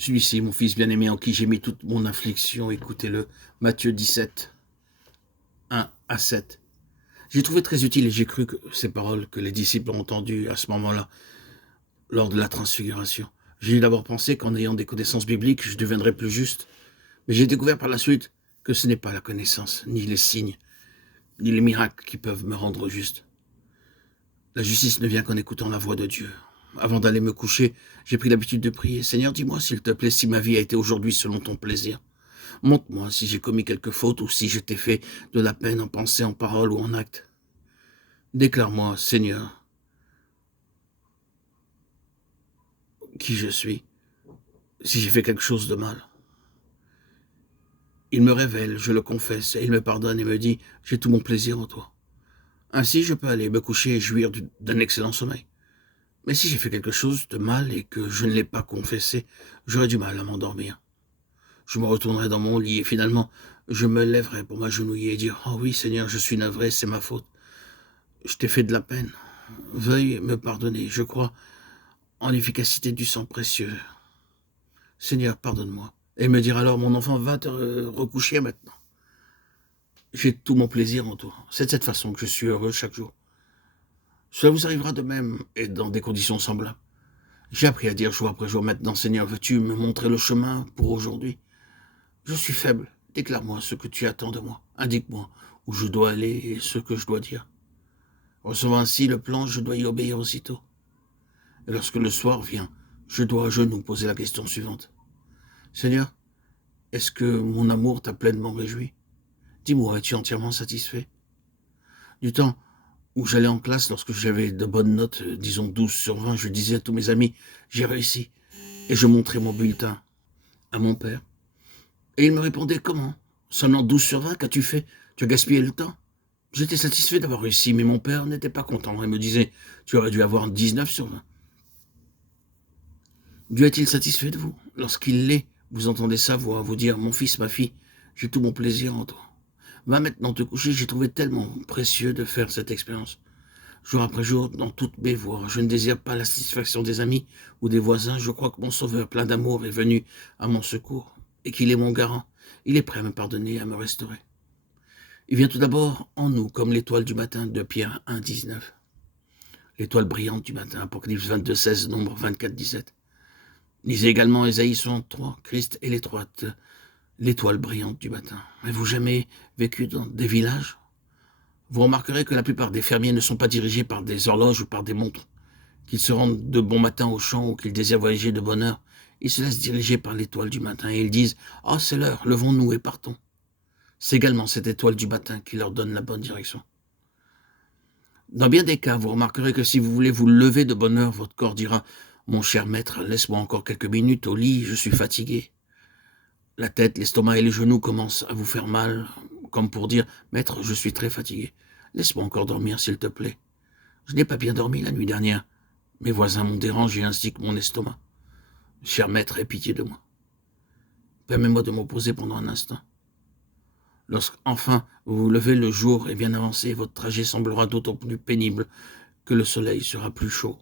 Celui-ci, mon fils bien-aimé, en qui j'ai mis toute mon affliction, écoutez-le. Matthieu 17, 1 à 7. J'ai trouvé très utile et j'ai cru que ces paroles que les disciples ont entendues à ce moment-là, lors de la transfiguration. J'ai d'abord pensé qu'en ayant des connaissances bibliques, je deviendrais plus juste. Mais j'ai découvert par la suite que ce n'est pas la connaissance, ni les signes, ni les miracles qui peuvent me rendre juste. La justice ne vient qu'en écoutant la voix de Dieu. Avant d'aller me coucher, j'ai pris l'habitude de prier. Seigneur, dis-moi s'il te plaît si ma vie a été aujourd'hui selon ton plaisir. Montre-moi si j'ai commis quelque faute ou si je t'ai fait de la peine en pensée, en parole ou en acte. Déclare-moi, Seigneur, qui je suis, si j'ai fait quelque chose de mal. Il me révèle, je le confesse, et il me pardonne et me dit, j'ai tout mon plaisir en toi. Ainsi, je peux aller me coucher et jouir d'un excellent sommeil. Mais si j'ai fait quelque chose de mal et que je ne l'ai pas confessé, j'aurai du mal à m'endormir. Je me retournerai dans mon lit et finalement, je me lèverai pour m'agenouiller et dire « Oh oui, Seigneur, je suis navré, c'est ma faute. Je t'ai fait de la peine. Veuille me pardonner. Je crois en l'efficacité du sang précieux. Seigneur, pardonne-moi. » Et me dire alors « Mon enfant, va te recoucher maintenant. J'ai tout mon plaisir en toi. » C'est de cette façon que je suis heureux chaque jour. Cela vous arrivera de même et dans des conditions semblables. J'ai appris à dire jour après jour, maintenant, Seigneur, veux-tu me montrer le chemin pour aujourd'hui? Je suis faible. Déclare-moi ce que tu attends de moi. Indique-moi où je dois aller et ce que je dois dire. Recevant ainsi le plan, je dois y obéir aussitôt. Et lorsque le soir vient, je dois à genoux poser la question suivante. Seigneur, est-ce que mon amour t'a pleinement réjoui? Dis-moi, es-tu entièrement satisfait? Du temps où j'allais en classe, lorsque j'avais de bonnes notes, disons 12 sur 20, je disais à tous mes amis, j'ai réussi. Et je montrais mon bulletin à mon père. Et il me répondait, comment? Seulement 12 sur 20, qu'as-tu fait? Tu as gaspillé le temps? J'étais satisfait d'avoir réussi, mais mon père n'était pas content et me disait, tu aurais dû avoir 19 sur 20. Dieu est-il satisfait de vous? Lorsqu'il l'est, vous entendez sa voix vous dire, mon fils, ma fille, j'ai tout mon plaisir en toi. Va maintenant te coucher, j'ai trouvé tellement précieux de faire cette expérience. Jour après jour, dans toutes mes voies, je ne désire pas la satisfaction des amis ou des voisins. Je crois que mon Sauveur, plein d'amour, est venu à mon secours et qu'il est mon garant. Il est prêt à me pardonner et à me restaurer. Il vient tout d'abord en nous, comme l'étoile du matin de Pierre 1, 19. L'étoile brillante du matin, Apocalypse 22, 16, Nombre 24, 17. Lisez également Ésaïe 63, Christ est l'étoile brillante du matin. Avez-vous jamais vécu dans des villages? Vous remarquerez que la plupart des fermiers ne sont pas dirigés par des horloges ou par des montres. Qu'ils se rendent de bon matin au champ ou qu'ils désirent voyager de bonne heure, ils se laissent diriger par l'étoile du matin et ils disent « Ah, c'est l'heure, levons-nous et partons ». C'est également cette étoile du matin qui leur donne la bonne direction. Dans bien des cas, vous remarquerez que si vous voulez vous lever de bonne heure, votre corps dira « Mon cher maître, laisse-moi encore quelques minutes au lit, je suis fatigué ». La tête, l'estomac et les genoux commencent à vous faire mal, comme pour dire « Maître, je suis très fatigué, laisse-moi encore dormir s'il te plaît. Je n'ai pas bien dormi la nuit dernière. Mes voisins m'ont dérangé ainsi que mon estomac. Cher maître, aie pitié de moi. Permets-moi de m'opposer pendant un instant. Lorsqu'enfin vous vous levez, le jour est bien avancé, votre trajet semblera d'autant plus pénible que le soleil sera plus chaud.